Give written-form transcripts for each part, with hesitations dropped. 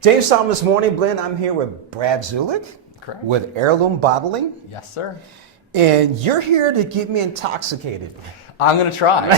James Thomas Morning Blend. I'm here with Brad Zulick. Correct. With Heirloom Bottling. Yes, sir. And you're here to get me intoxicated. I'm going to try.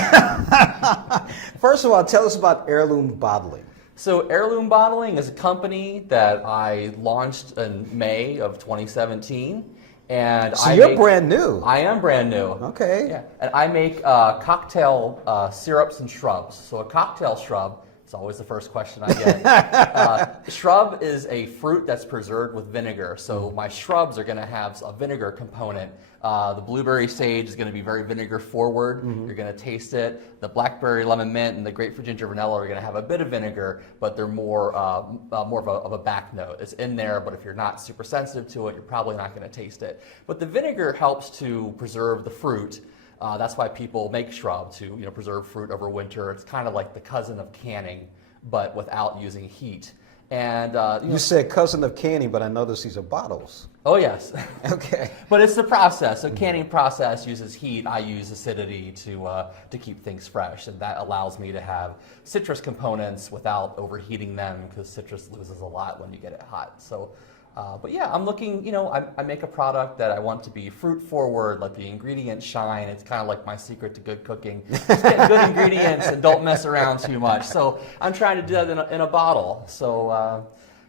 First of all, tell us about Heirloom Bottling. So Heirloom Bottling is a company that I launched in May of 2017. And so you're brand new. I am brand new. Okay. Yeah. And I make cocktail syrups and shrubs. So a cocktail shrub, it's always the first question I get. Shrub is a fruit that's preserved with vinegar. So my shrubs are going to have a vinegar component. The blueberry sage is going to be very vinegar forward. You're going to taste it. The blackberry lemon mint and the grapefruit ginger vanilla are going to have a bit of vinegar, but they're more of a back note. It's in there, but if you're not super sensitive to it, you're probably not going to taste it. But the vinegar helps to preserve the fruit. That's why people make shrub to preserve fruit over winter. It's kind of like the cousin of canning, but without using heat. And you said cousin of canning, but I noticed these are bottles. Oh yes. Okay. But it's the process. So canning process uses heat. I use acidity to keep things fresh, and that allows me to have citrus components without overheating them, because citrus loses a lot when you get it hot. So. But yeah, I'm looking, I make a product that I want to be fruit forward, let the ingredients shine. It's kind of like my secret to good cooking. Just get good ingredients and don't mess around too much. So I'm trying to do that in a bottle. So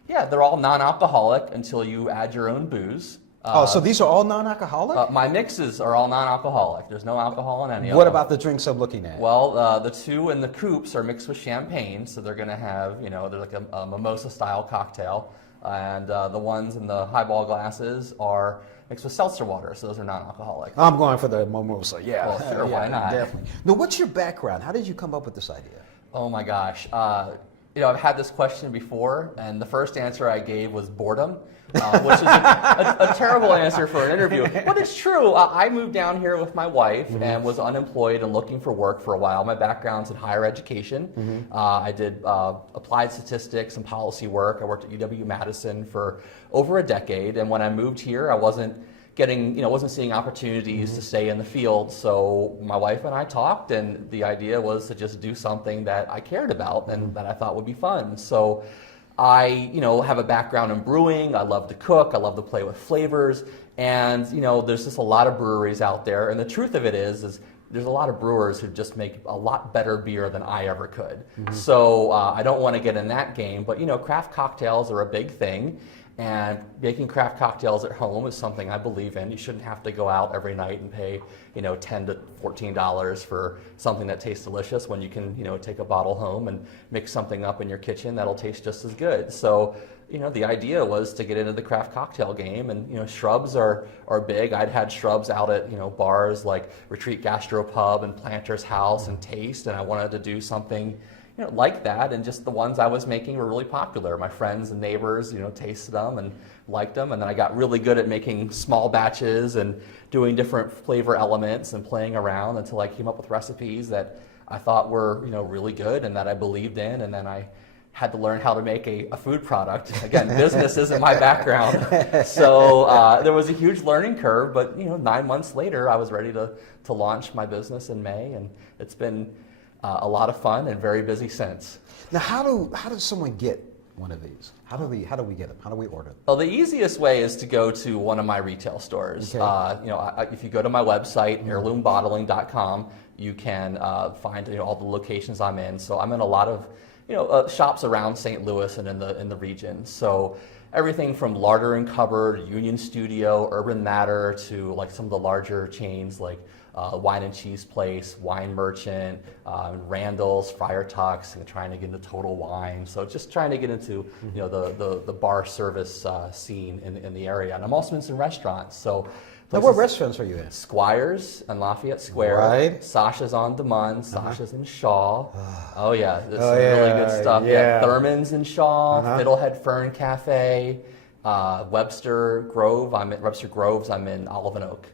yeah, they're all non-alcoholic until you add your own booze. So these are all non-alcoholic? My mixes are all non-alcoholic. There's no alcohol in any of them. What about the drinks I'm looking at? Well, the two in the coupes are mixed with champagne, so they're going to have, they're like a mimosa-style cocktail. And the ones in the highball glasses are mixed with seltzer water, so those are non-alcoholic. I'm going for the mimosa, yeah. Well, sure, why not? Definitely. Now, what's your background? How did you come up with this idea? Oh my gosh. I've had this question before, and the first answer I gave was boredom, which is a terrible answer for an interview. But it's true. I moved down here with my wife and was unemployed and looking for work for a while. My background's in higher education. I did applied statistics and policy work. I worked at UW-Madison for over a decade, and when I moved here, I wasn't wasn't seeing opportunities to stay in the field. So my wife and I talked, and the idea was to just do something that I cared about and that I thought would be fun. So I, have a background in brewing. I love to cook. I love to play with flavors. And, there's just a lot of breweries out there. And the truth of it is there's a lot of brewers who just make a lot better beer than I ever could. So I don't want to get in that game. But, craft cocktails are a big thing. And making craft cocktails at home is something I believe in. You shouldn't have to go out every night and pay, $10 to $14 for something that tastes delicious when you can, take a bottle home and mix something up in your kitchen that'll taste just as good. So, the idea was to get into the craft cocktail game, and, shrubs are big. I'd had shrubs out at, bars like Retreat Gastropub and Planter's House and Taste, and I wanted to do something like that, and just the ones I was making were really popular. My friends and neighbors, tasted them and liked them, and then I got really good at making small batches and doing different flavor elements and playing around until I came up with recipes that I thought were, really good and that I believed in, and then I had to learn how to make a food product. Again, business isn't my background, so there was a huge learning curve, but 9 months later, I was ready to launch my business in May, and it's been a lot of fun and very busy since. Now, how does someone get one of these? How do we get them? How do we order them? Well, the easiest way is to go to one of my retail stores. Okay. If you go to my website, heirloombottling.com, you can find all the locations I'm in. So I'm in a lot of shops around St. Louis and in the region. So everything from Larder and Cupboard, Union Studio, Urban Matter, to like some of the larger chains like Wine and Cheese Place, Wine Merchant, Randall's, Friar Tuck's, and trying to get into Total Wine. So just trying to get into the bar service scene in the area. And I'm also in some restaurants. So now, what restaurants are you in? Squires and Lafayette Square. Right. Sasha's on Demond. Sasha's in Shaw. Oh yeah, there's some really good stuff. Yeah. Thurman's in Shaw. Fiddlehead Fern Cafe. Webster Groves. I'm in Olive and Oak.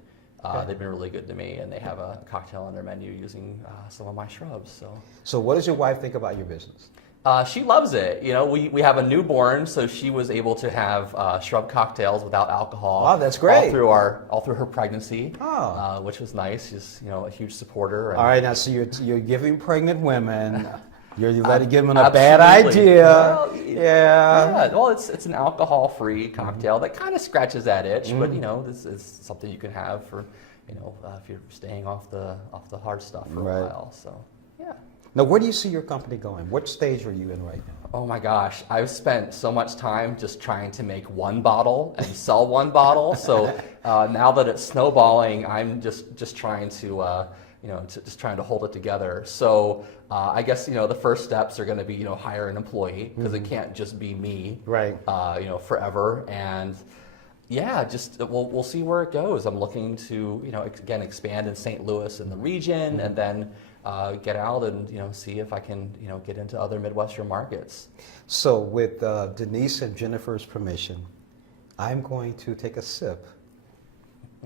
They've been really good to me, and they have a cocktail on their menu using some of my shrubs. So what does your wife think about your business? She loves it. We have a newborn, so she was able to have shrub cocktails without alcohol. Oh, that's great. All through her pregnancy, which was nice. She's a huge supporter. All right, now so you're giving pregnant women You're letting give them a bad Absolutely. idea. Well, Yeah. well, it's an alcohol-free cocktail that kind of scratches that itch, but you know, this is something you can have for, you know, if you're staying off the hard stuff for Right. a while. So, yeah. Now, where do you see your company going? What stage are you in right now? Oh my gosh, I've spent so much time just trying to make one bottle and sell one bottle. So now that it's snowballing, I'm just trying to, you know, just trying to hold it together. So I guess, you know, the first steps are going to be, you know, hire an employee because it can't just be me, Right. You know, forever. And yeah, just we'll see where it goes. I'm looking to, you know, again, expand in St. Louis and the region, and then get out and, you know, see if I can, you know, get into other Midwestern markets. So, with Denise and Jennifer's permission, I'm going to take a sip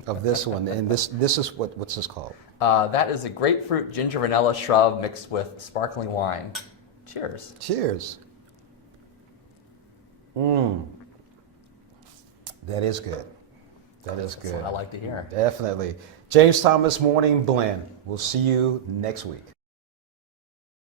of this one, and this is what's this called? That is a grapefruit ginger vanilla shrub mixed with sparkling wine. Cheers. Cheers. That is good. That is That's good. what I like to hear. Definitely. James Thomas Morning Blend. We'll see you next week.